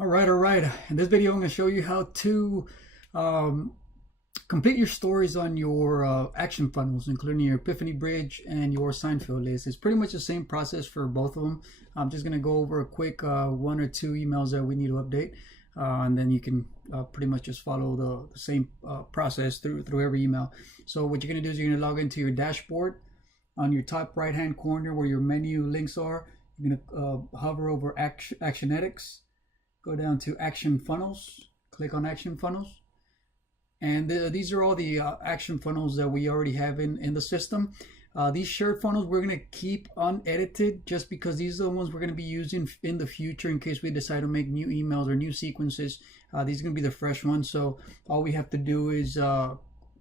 All right. In this video, I'm going to show you how to um, complete your stories on your action funnels, including your Epiphany Bridge and your Seinfeld list. It's pretty much the same process for both of them. I'm just going to go over a quick one or two emails that we need to update, and then you can pretty much just follow the same process through every email. So what you're going to do is you're going to log into your dashboard. On your top right hand corner where your menu links are, you're going to hover over Actionetics. Go down to Action Funnels, click on Action Funnels, and these are all the action funnels that we already have in the system. These shared funnels we're going to keep unedited just because these are the ones we're going to be using in the future in case we decide to make new emails or new sequences. These are going to be the fresh ones, so all we have to do is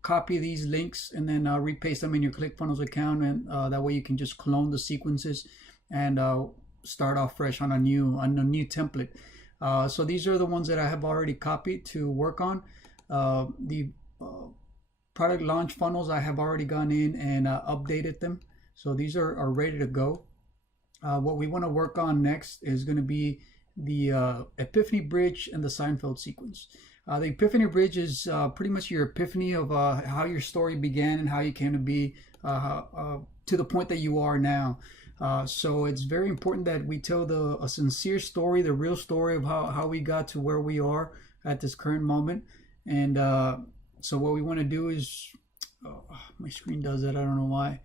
copy these links and then repaste them in your ClickFunnels account, and that way you can just clone the sequences and start off fresh on a new template. So these are the ones that I have already copied to work on. The product launch funnels, I have already gone in and updated them. So these are ready to go. What we want to work on next is going to be the Epiphany Bridge and the Seinfeld sequence. The Epiphany Bridge is pretty much your epiphany of how your story began and how you came to be to the point that you are now. So it's very important that we tell a sincere story, the real story of how we got to where we are at this current moment. And so what we want to do is, my screen does that, I don't know why.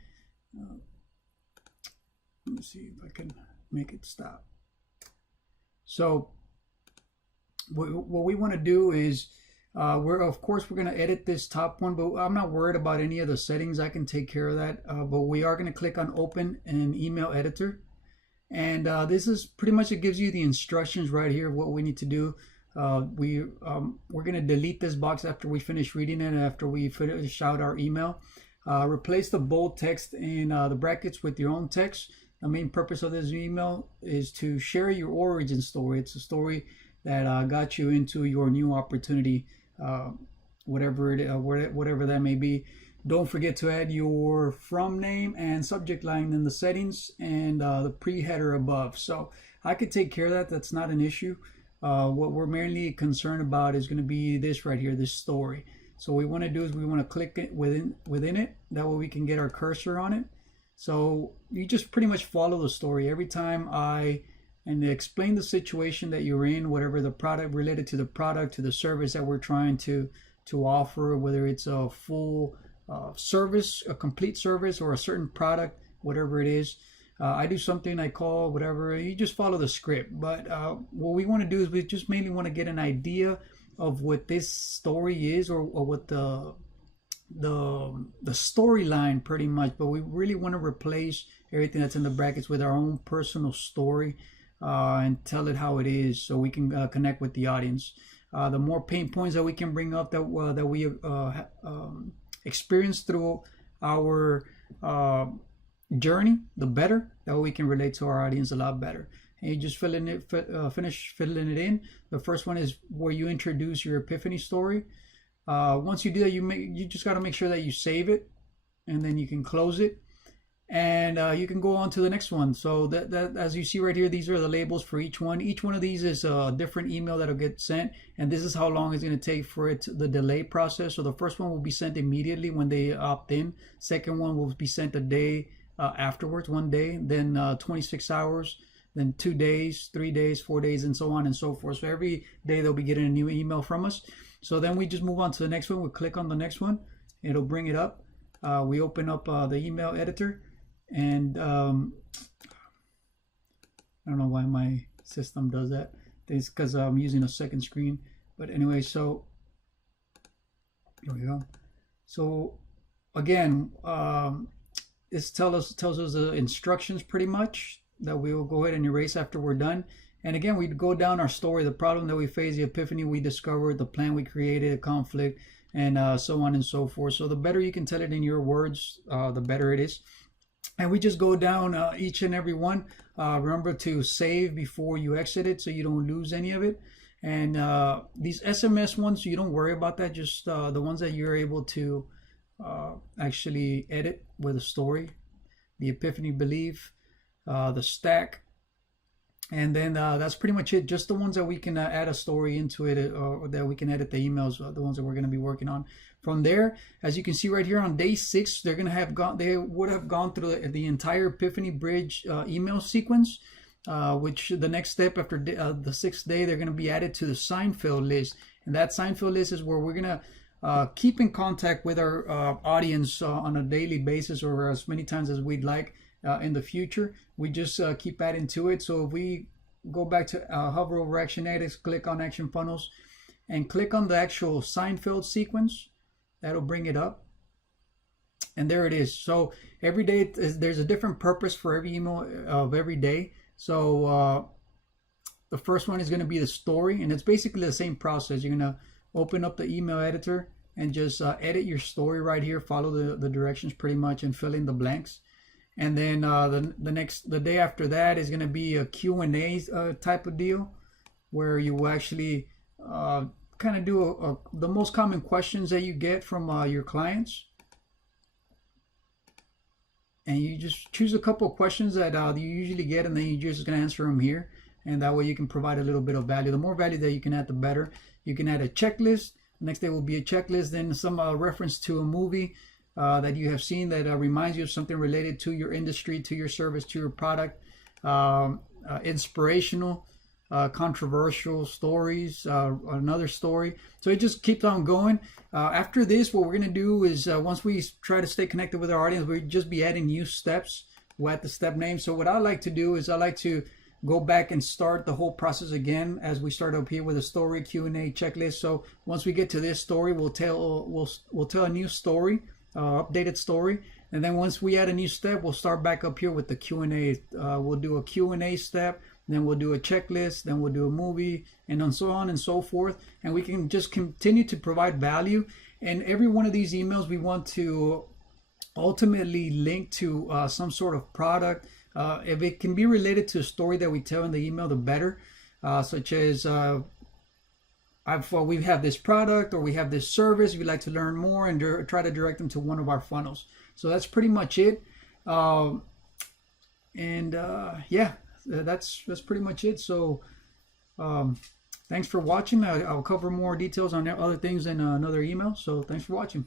Let me see if I can make it stop. So what we want to do is, we're going to edit this top one, but I'm not worried about any of the settings. I can take care of that. But we are going to click on Open an Email Editor, and this is pretty much, it gives you the instructions right here of what we need to do. We're going to delete this box after we finish reading it, after we finish out our email. Replace the bold text in the brackets with your own text. The main purpose of this email is to share your origin story. It's a story that got you into your new opportunity, whatever that may be. Don't forget to add your from name and subject line in the settings, and the pre-header above. So I could take care of that. That's not an issue. What we're mainly concerned about is going to be this right here, this story. So what we want to do is we want to click it within it. That way we can get our cursor on it. So you just pretty much follow the story. Every time and explain the situation that you're in, whatever the product, related to the product, to the service that we're trying to offer, whether it's a full service, a complete service, or a certain product, whatever it is. I do something I call whatever, you just follow the script. But what we want to do is we just mainly want to get an idea of what this story is, or what the storyline pretty much. But we really want to replace everything that's in the brackets with our own personal story, and tell it how it is, so we can connect with the audience. The more pain points that we can bring up that we experience through our journey, the better. That way we can relate to our audience a lot better. And you just finish filling it in. The first one is where you introduce your epiphany story. Once you do that, you just got to make sure that you save it, and then you can close it. And you can go on to the next one. So that as you see right here, these are the labels for each one. Each one of these is a different email that'll get sent, and this is how long it's going to take for the delay process. So the first one will be sent immediately when they opt in. Second one will be sent a day afterwards, 1 day, then 26 hours, then 2 days, 3 days, 4 days, and so on and so forth. So every day they'll be getting a new email from us. So then we just move on to the next one. We click on the next one. It'll bring it up. We open up the email editor. And I don't know why my system does that. It's because I'm using a second screen. But anyway, so here we go. So again, this tells us the instructions pretty much that we will go ahead and erase after we're done. And again, we go down our story, the problem that we face, the epiphany we discovered, the plan we created, the conflict, and so on and so forth. So the better you can tell it in your words, the better it is. And we just go down each and every one. Remember to save before you exit it so you don't lose any of it. And these SMS ones, you don't worry about that. Just the ones that you're able to actually edit with a story. The Epiphany Belief, the Stack, And then that's pretty much it. Just the ones that we can add a story into it, or that we can edit the emails, the ones that we're going to be working on. From there, as you can see right here on day 6, they're going to have gone. They would have gone through the entire Epiphany Bridge email sequence. Which the next step after the 6th day, they're going to be added to the Seinfeld list. And that Seinfeld list is where we're going to keep in contact with our audience on a daily basis, or as many times as we'd like in the future. We just keep adding to it. So if we go back to hover over Action Edits, click on Action Funnels, and click on the actual Seinfeld sequence, that'll bring it up. And there it is. So every day, there's a different purpose for every email of every day. So the first one is going to be the story, and it's basically the same process. You're going to open up the email editor and just edit your story right here. Follow the directions pretty much and fill in the blanks. And then the day after that is going to be a Q&A type of deal, where you will actually kind of do the most common questions that you get from your clients. And you just choose a couple of questions that you usually get, and then you're just going to answer them here. And that way you can provide a little bit of value. The more value that you can add, the better. You can add a checklist. The next day will be a checklist, then some reference to a movie that you have seen that reminds you of something related to your industry, to your service, to your product. Inspirational, controversial stories, another story. So it just keeps on going. After this, what we're going to do is once we try to stay connected with our audience, we'll just be adding new steps at the step name. So what I like to do is I like to go back and start the whole process again, as we start up here with a story, Q&A, checklist. So once we get to this story, we'll tell a new story, updated story. And then once we add a new step, we'll start back up here with the Q&A. We'll do a Q&A step, then we'll do a checklist, then we'll do a movie, and so on and so forth. And we can just continue to provide value. And every one of these emails, we want to ultimately link to some sort of product. If it can be related to a story that we tell in the email, the better. Such as we have this product, or we have this service, we'd like to learn more, and try to direct them to one of our funnels. So that's pretty much it. Yeah, that's pretty much it. So thanks for watching. I'll cover more details on other things in another email. So thanks for watching.